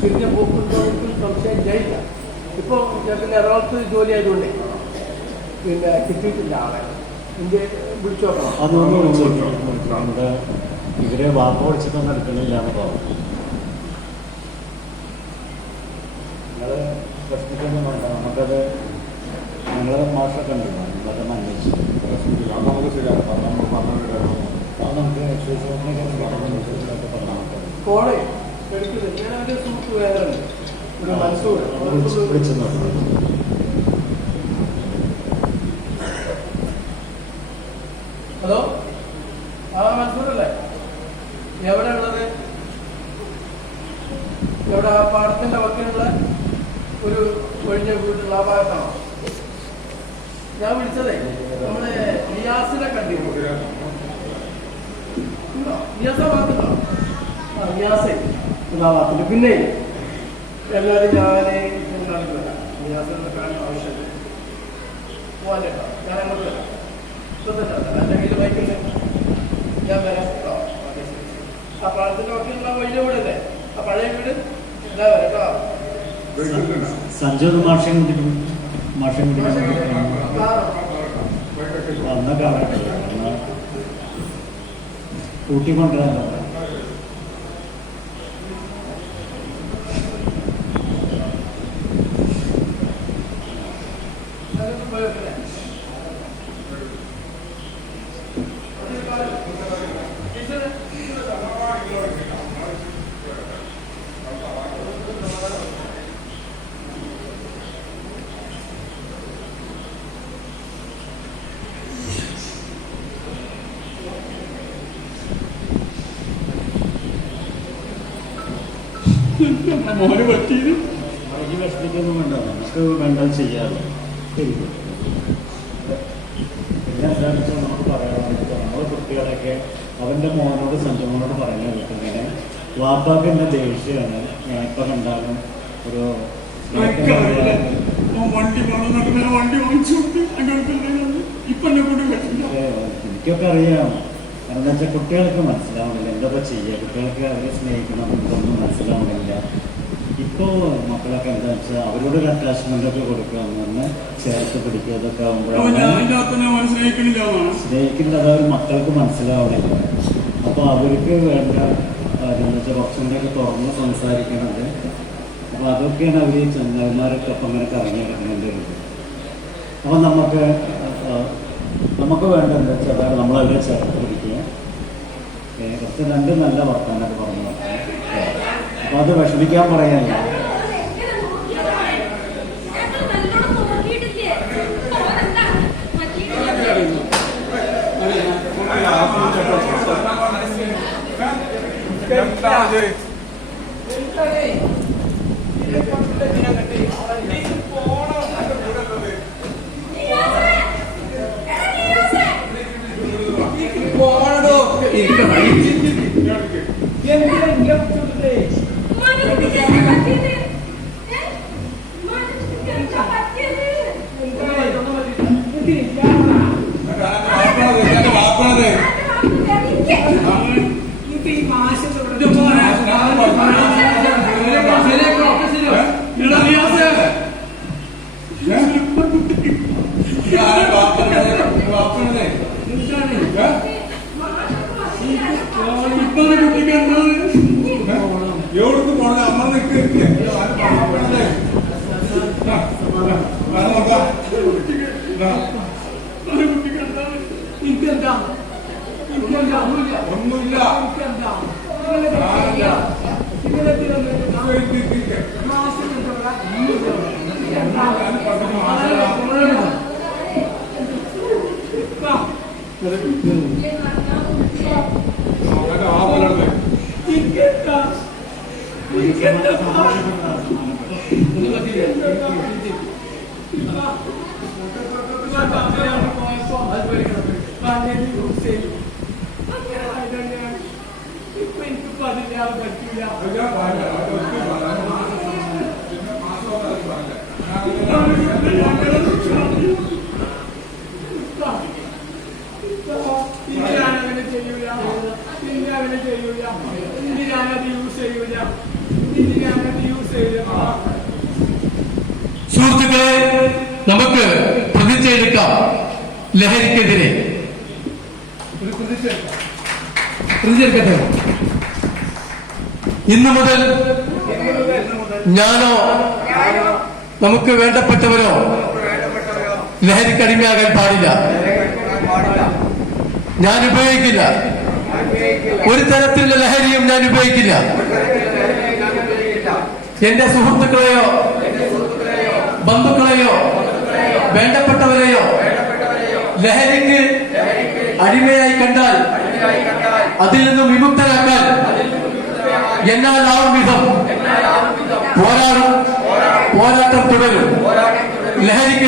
തിരിഞ്ഞ പോക്കുണ്ടോ സംശയം ചെയ്യില്ല. ഇപ്പോൾ പിന്നെ എറണാകുളത്ത് ജോലി ആയതുകൊണ്ടേ പിന്നെ കിട്ടിയിട്ടില്ല ആളെ. ഇന്ത്യ വിളിച്ചു നോക്കണം. അതൊന്നും ഇവരെ വാപ്പ പഠിച്ചിട്ടൊന്നും എടുക്കണില്ല എന്ന് പറഞ്ഞു. നിങ്ങൾ പ്രശ്നിക്കൊന്നും വേണ്ട, നമുക്കത് ഞങ്ങൾ മാഷൊക്കെ ഉണ്ടല്ലോ, നിങ്ങളൊക്കെ അന്വേഷിച്ചു അത് നമുക്ക് ശരിയാണ്. അത് നമുക്ക് എക്സൈസിനൊക്കെ പറഞ്ഞാൽ കോളേ എടുക്കുന്നത്. ഞാൻ അവരുടെ സുഹൃത്ത് വേറെ ഉണ്ട്, ഇവിടെ മൻസൂർ വിളിച്ചു നോക്കണം. ഹലോ, ആ മൻസൂറല്ലേ? എവിടെ ഉള്ളത്? എവിടെ? ആ പാടത്തിന്റെ വക്കിലുള്ള ഒരു ഒഴിഞ്ഞ വീട്ടിലുള്ള ആ ഭാഗത്താണോ? ഞാൻ വിളിച്ചതേ നമ്മുടെ നിയാസിനെ കണ്ടിരുന്നു. നിയാസ ഭാഗത്തുണ്ടോ? ആ നിയാസേ ആ ഭാഗത്തുണ്ട്. പിന്നെ എല്ലാവരും ഞാൻ വരാം. നിയാസിനെ കാണാൻ ആവശ്യമില്ല. പോവാൻ കേട്ടോ, ഞാൻ അങ്ങോട്ട് വരാം. എൻ്റെ കയ്യിൽ ബൈക്കില്ല, ഞാൻ വരാം കേട്ടോ. ആ പാടത്തിന്റെ വക്കിലുള്ള വലിയ വീടല്ലേ, ആ പഴയ വീട്? എന്താ വരട്ടോ. സഞ്ജു മാഷെ മാഷെ കൂട്ടിക്കൊണ്ടുവരാൻ മോന് പറ്റിയത് ഈ വിഷമിക്കൊന്നും വേണ്ട, നമുക്ക് വേണ്ടത് ചെയ്യാമല്ലോ. പിന്നെ എന്താണെന്ന് വെച്ചാൽ നമുക്ക് പറയാനുള്ളത്, നമ്മൾ കുട്ടികളൊക്കെ അവൻ്റെ മോനോട് സഞ്ജുമോനോട് പറയുന്നത് ഇങ്ങനെ വാപ്പാക്ക് എൻ്റെ ദേഷ്യമാണ്. ഞാൻ ഇപ്പം കണ്ടാലും ഒരു എനിക്കൊക്കെ അറിയാം. കാരണം എന്താ വെച്ചാൽ കുട്ടികൾക്ക് മനസ്സിലാവുന്നില്ല എന്താ ചെയ്യുക. കുട്ടികൾക്ക് അവരെ സ്നേഹിക്കണം എന്നൊന്നും മനസ്സിലാവുന്നില്ല. ഇപ്പോൾ മക്കളൊക്കെ എന്താ വെച്ചാൽ അവരോടൊരു അറ്റാച്ച്മെൻ്റൊക്കെ കൊടുക്കുക എന്ന് പറഞ്ഞാൽ ചേർത്ത് പിടിക്കുക, ഇതൊക്കെ ആകുമ്പോഴാണ് സ്നേഹിക്കുന്നത്. അതായത് മക്കൾക്ക് മനസ്സിലാവണില്ല. അപ്പോൾ അവർക്ക് വേണ്ട എന്താ വെച്ചാൽ കുറച്ചും കൂടെയൊക്കെ തുറന്ന് സംസാരിക്കണത്. അപ്പോൾ അതൊക്കെയാണ് അവർ ഈ ചങ്ങാതിമാരൊക്കെ അപ്പം അങ്ങനെ കറങ്ങി കിടക്കേണ്ടത്. അപ്പോൾ നമുക്ക് വേണ്ട എന്താ വെച്ചാൽ അതായത് നമ്മളവരെ ചേർത്ത് പിടിക്കുക. കുറച്ച് രണ്ട് നല്ല വർത്താനൊക്കെ പറഞ്ഞു നോക്കാം. അപ്പോൾ അത് വിഷമിക്കാൻ പറയാനല്ല. എവിടുന്ന് പോണത് അമ്മ നിൽക്കുക ഒന്നുമില്ല. യൂസ് ചെയ്യൂല. സുഹൃത്തുക്കളെ, നമുക്ക് പ്രതിജ്ഞയെടുക്കാം ലഹരിക്കെതിരെ. ഒരു പ്രതിഷേധം പ്രതിജ്ഞയെടുക്കട്ടെ. ഇന്നു മുതൽ ഞാനോ നമുക്ക് വേണ്ടപ്പെട്ടവരോ ലഹരിക്കടിമയാകാൻ പാടില്ല. ഞാൻ ഉപയോഗിക്കില്ല. ഒരു തരത്തിലുള്ള ലഹരിയും ഞാൻ ഉപയോഗിക്കില്ല. എന്റെ സുഹൃത്തുക്കളെയോ ബന്ധുക്കളെയോ വേണ്ടപ്പെട്ടവരെയോ ലഹരിക്ക് അടിമയായി കണ്ടാൽ അതിൽ നിന്നും വിമുക്തരാക്കാൻ എന്നാലാവും വിധം പോരാട്ടം തുടരും. ലഹരിക്ക്